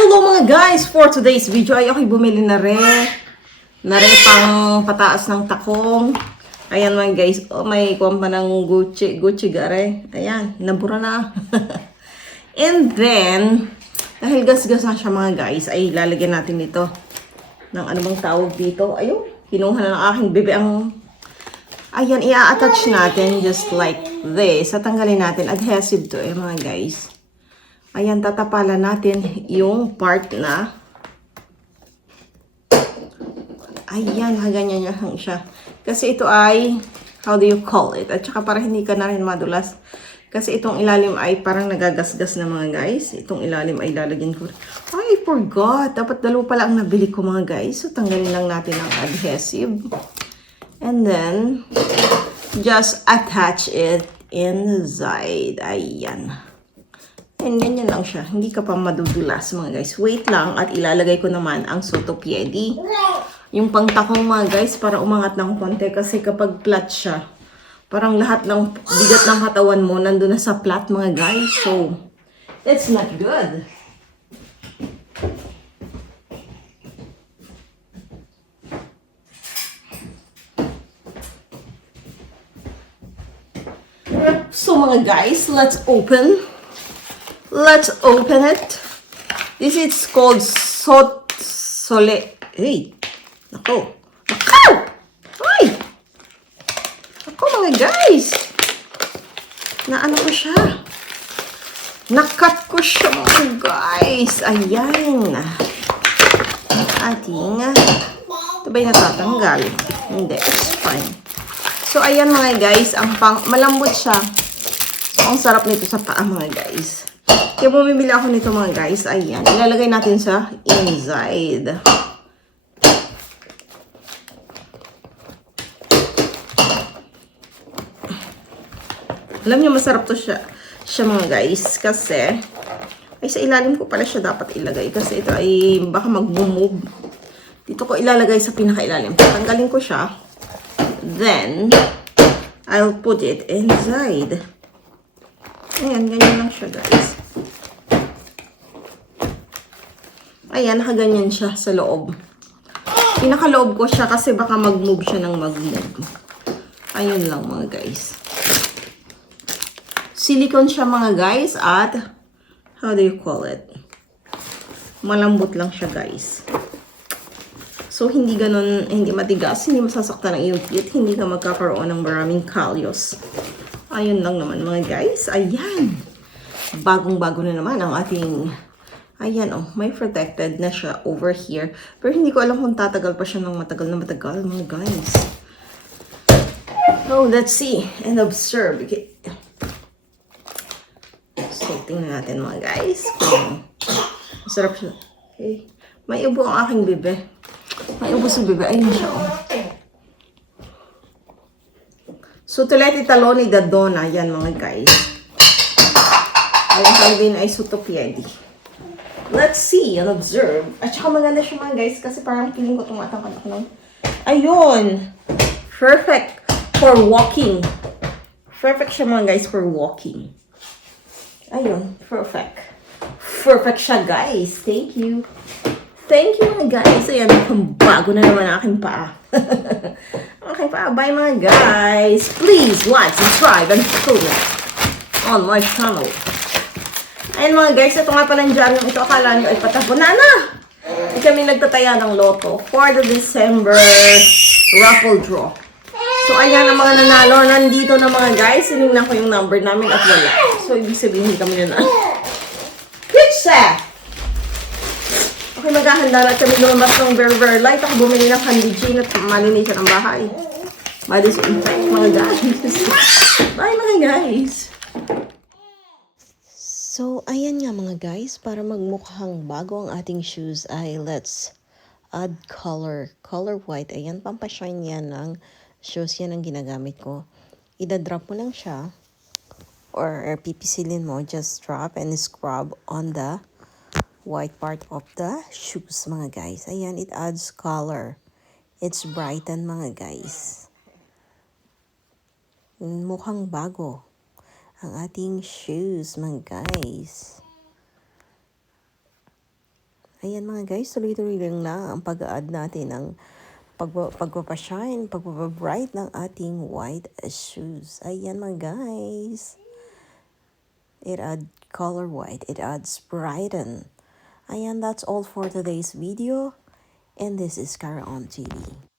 Hello mga guys! For today's video ay ako'y bumili na pang pataas ng takong. Ayan mga guys, oh, may kumpa ng Gucci gare. Ayan, nabura na. And then, dahil gas-gas na siya mga guys, ay lalagyan natin ito ng ano bang tawag dito. Ayun, kinuha na ng aking bebe ang... Ayan, i-attach natin just like this. At tanggalin natin, adhesive to mga guys. Ayan, tatapalan natin yung part na. Ayan, ganyan lang siya. Kasi ito ay, how do you call it? At saka para hindi ka na rin madulas. Kasi itong ilalim ay parang nagagasgas na mga guys. Itong ilalim ay lalagyan ko. Ay, I forgot. Dapat dalawa pala ang nabili ko mga guys. So, tanggalin lang natin ang adhesive. And then, just attach it inside. Ayan. And ganyan lang siya. Hindi ka pa madudulas mga guys. Wait lang at ilalagay ko naman ang sotto piedi. Yung pangtakong mga guys para umangat ng konti. Kasi kapag flat siya, parang lahat ng bigat ng katawan mo nandun na sa flat mga guys. So, it's not good. So mga guys, let's open it. This is called Hey! Nako! Ay! Nako mga guys! Naano ko siya? Nakat ko siya mga guys! Ayan! Ating... Ito ba'y natatanggal? Hindi. It's fine. So, ayan mga guys. Malambot siya. So, ang sarap nito sa paa mga guys. Kaya bumibili ako nito mga guys. Ayan. Ilalagay natin sa inside. Alam niyo masarap to siya mga guys. Kasi, ay sa ilalim ko pala siya dapat ilagay. Kasi ito ay baka mag-move. Dito ko ilalagay sa pinakailalim. Tanggalin ko siya. Then, I'll put it inside. Ayan, ganyan lang siya guys. Ayan, nakaganyan siya sa loob. Pinakaloob ko siya kasi baka mag-move siya ng mag-move. Ayun lang mga guys. Silicone siya mga guys at how do you call it? Malambot lang siya guys. So, hindi ganun, hindi matigas, hindi masasaktan ng iyong feet, hindi ka magkakaroon ng maraming kalyos. Ayun lang naman mga guys. Ayan. Bagong-bago na naman ang ating... Ayan, oh, may protected na siya over here. Pero hindi ko alam kung tatagal pa siya ng matagal na matagal, mga guys. So, let's see and observe. Okay. So, tingnan natin mga guys. Masarap siya. Okay. May ubo ang aking bebe. May ubo si bebe. Ayun siya, oh. So, tuleti taloni da donna. Yan, mga guys. Ayun tawag din ay sotto piedi. Let's see and observe. At saka maganda siya mga guys kasi parang feeling ko tumatangkad ako ng... Ayun! Perfect for walking. Perfect siya mga guys for walking. Ayun, perfect. Perfect siya guys. Thank you. Thank you mga guys. Ayan, bago na naman aking paa. Okay pa. Bye mga guys. Please like, subscribe, and comment on my channel. Ayan mga guys, ito nga pala dyan yung ito. Akala nyo ay patapon na. Hindi kami nagtataya ng loto for the December raffle draw. So ayan ang mga nanalo. Nandito na mga guys. Sinignan ko yung number namin at wala. So ibig sabihin hindi kami nanalo. Pizza! Okay, maghahanda na kami lumabas ng very light. Ako bumili ng candy gin at malinis siya ng bahay. By this impact mga guys. Bye mga guys! So, ayan nga mga guys, para magmukhang bago ang ating shoes ay let's add color. Color white. Ayan, pampashine yan ng shoes. Yan ang ginagamit ko. Ida-drop mo lang siya or pipisilin mo. Just drop and scrub on the white part of the shoes mga guys. Ayan, it adds color. It's brighten mga guys. Mukhang bago ang ating shoes mga guys. Ayan mga guys, tuloy-tuloy lang na ang pag-add natin ng pagpapashine, pagpapabright ng ating white shoes. Ayan mga guys. It adds color white. It adds brighten. Ayan, that's all for today's video. And this is Cara on TV.